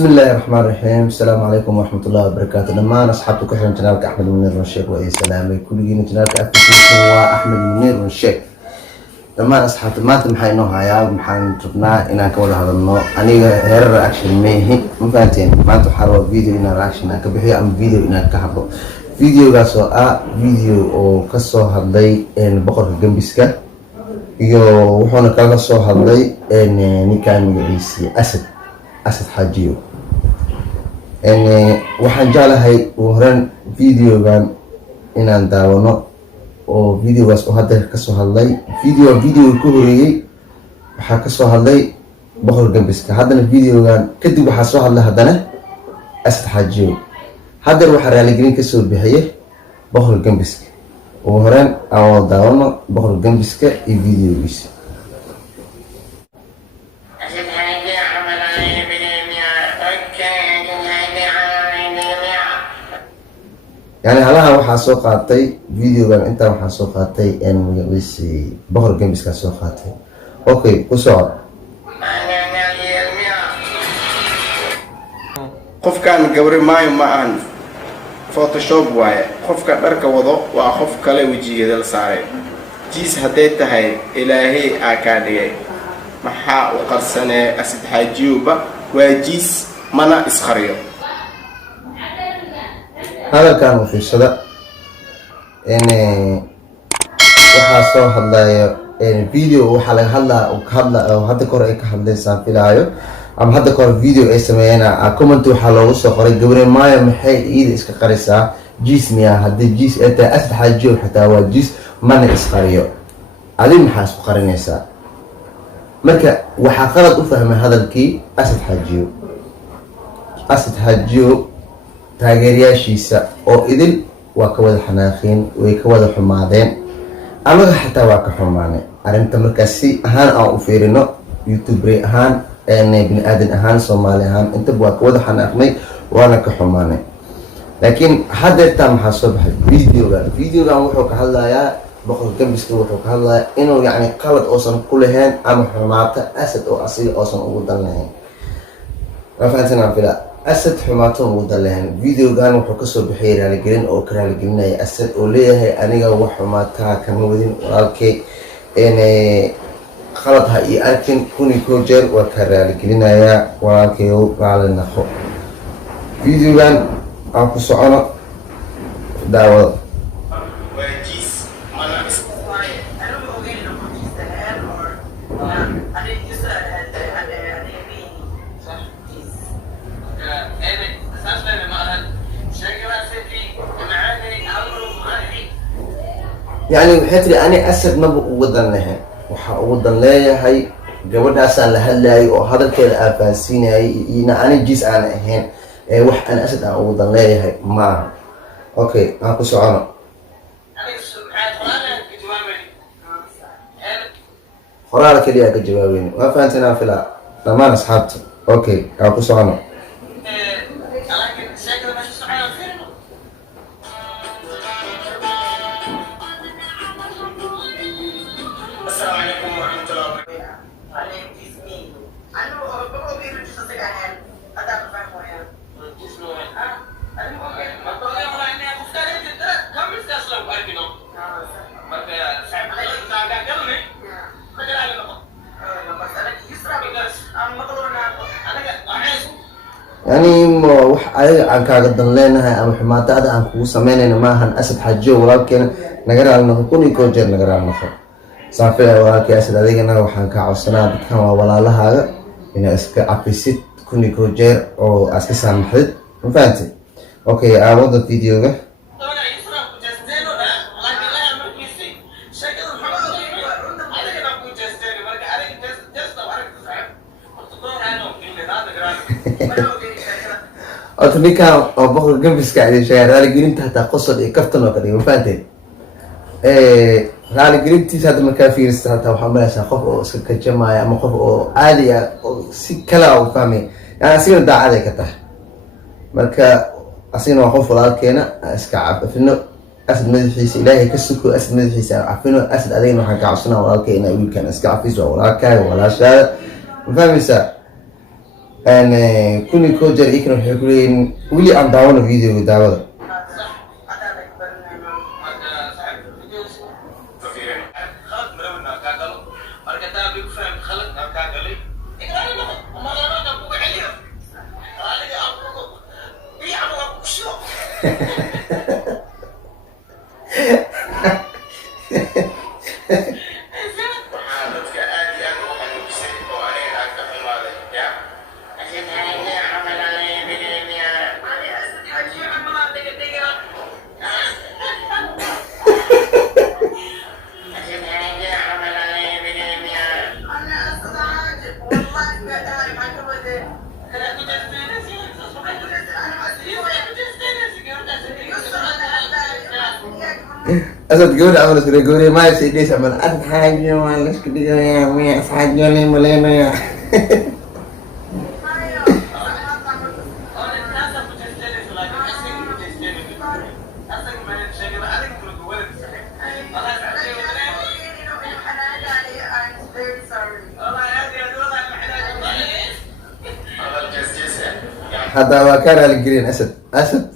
بسم الله الرحمن الرحيم. السلام عليكم ورحمة الله وبركاته. لما أصحابك كحرم جنالك أحمد منير ونشيك وأي سلامي كل جينا جنالك أفكيكم وأحمد منير ونشيك. لما أصحابك ما تمحي نوها يا محان تبنا إنا كولا هذا النوع أني هير رياكشن ميهي مفاتين ما تحروا فيديو إنا رياكشن كبحي أم فيديو إنا كحروا فيديو قاسو فيديو أو كسو هردي إن بقر جنبسكا يو وحنا كسو هردي إن نكان مجلسي أسد حاجيو waxaan jeclahay horaan videogan inaan daawano oo videogaas oo hadda kasoo hadlay video ku horeeyay waxaa kasoo hadlay boqor gambiska haddana videogan kadib waxaa soo hadlay haddana asad xaajiyo haddana waxaa raaligelin kasoo bixiyay boqor gambiska oo horaan aan daawano boqor gambiska iyo videogiisa. يعني هلا waxaa soo qaatay videogan inta waxaa soo qaatay magiciisi boqor gambiska soo qaatay. Okay ku soo qofkan gabri maayo ma aan photoshop waaye qofka dharka wado waa qof kale wajigeeda la saaray jiis haday tahay ilaahay aa ka dhigay maxaa u qarsanay asad xaajiyoba waa jiis mana isqariyo. هذا كان مفيشة waxaa soo hadlaya video waxa laga hadlaa oo hadda kor ay ka hadlaysaa filaayo ama hadda kor video ay sameeyana comment waxa loogu soo qoray gabre maayo maxay iida iska qarisaa jiis miya hadii jiis ay tahay asad xaajiyo xataa waa jiis mana isqariyo adin maxaa isku qarinaysaa marka waxa qalad u fahmay hadalkii asad xaajiyo taageerayaashiisa oo idil waa ka wada xanaaqeen way ka wada xumaadeen anaga xataa waa ka xumaanay arinta markaas si ahaan aan u fiirino youtuber ahaan bini aadan ahaan Soomaali ahaan inta waa ka wada xanaaqnay waana ka xumaanay laakiin hadda taa maxaa soo baxay videogan wuxuu ka hadlayaa boqor gambiska wuxuu ka hadlayaa inuu yacni qalad oosan ku lahayn ama xumaata asad oo asiga oosan ugu dan lahayn ma fahansanaa filaa asad xumaato ugu daleen videogan wuxuu kasoo bixiyay raaligelin oo ka raaligelinaya asad oo leeyahay aniga wax xumaataa kama wadin walaalkay qalad ha ii arkin kuni koo jeer waa ka raaligelinaya walaalkayow raali naqo. Videogan aan ku socono daawado. يعني وحيتري أنا أسد ما بودن لها وودن لها هاي جودة أصلا لهلا وهذا كده أفاسين هاي أنا جيس أنا هين وح أنا أسد أنا ودن لها هاي ما أوكي أنا كسرنا خرالك اللي أجا جوابين ما فهمتنا في لا لما أصحابته أوكي أنا كسرنا يعني wax aan kaaga dan leenahay ama xumaataada aan kugu sameynayna maahan asad xaajiyo walaalkeena naga raalno kuni koo jeer naga raalno saafila walaalkay asad adigana waxaan ka codsanaa dadkan waa walaalahaaga inaad iska cafisid kuni koo jeer oo iska saamaxdid ma fahantay. Okay aawada videoga أتريكا أو بقول جنبس قاعد شيء رالي جرينت حتى قصة كفتنا كذي مفاتن رالي جرينت هذا مكان فيه استهتا وحملها سخف أو سكجماعة أو مخف أو عادية أو سكلا أو فامي يعني أصير دا عادي كته مركا أصير وخوف ولا كينا أسكعب فينو أسد مدحيس إلهي كسكو أسد مدحيس عفينو أسد علينا حكى عصنا ولا كينا يقول كان أسكعب فيس ولا كاي ولا شيء مفهمي سا كل كوجر يكره يقولين ولي عم داون فيديو داود أسد جوري عمل سوري جوري ما يصير ليش عمل أسد حاجة ولا إيش كده يا مية أسد حاجة ولا ملينا يا هذا ما كان الجرين أسد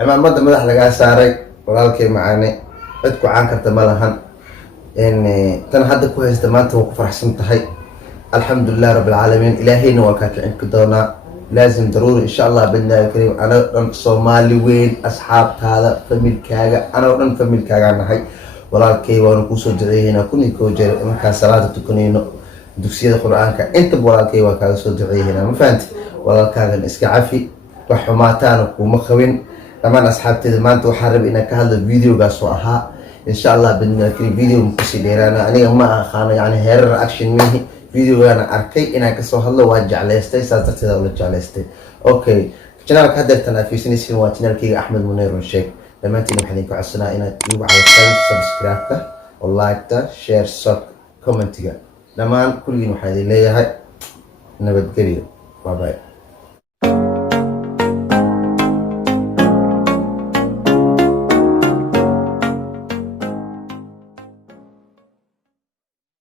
أما مدة مدح لقى ساري walaalkay macaane cidku caan karta ma lahan tan hadda ku haysta maanta waa ku faraxsan tahay alxamdulilah rabbilcaalamiin ilaahayna waa kaa kicin doonaa laazim daruuri insha allah bidnaahi kariim anoo dhan soomaali weyn asxaabtaada familkaaga anoo dhan familkaagaa nahay walaalkay waanu kuusoo duceeyeynaa kunii koo jeer markaa salaada tukanayno dugsiyada qur-aanka intaba walaalkay waa kaaga soo duceeyeynaa ma fahanti walaalkaagan iska cafi wax xumaataana kuuma qabin dhamaan asxaabteeda maanta waxaan rabay inaan ka hadlo videogaas oo ahaa insha allah bidnaahi video makusii dheeraana aniga ma aqaano yani heerar action mihi videogaana arkay inaan kasoo hadlo waa jeclaystay saas darteeda ula jeclaystay okay channelka hadeertan aad fiirsanaysiin waa channelkayga axmed munir run sheeg dhammaantiin waxaan idinku codsanaa inaad igu caawisaan subscribe-ka oo like-ta share sub commentiga dhammaan kulligiin waxaan idin leeyahay nabadgelyo bye bye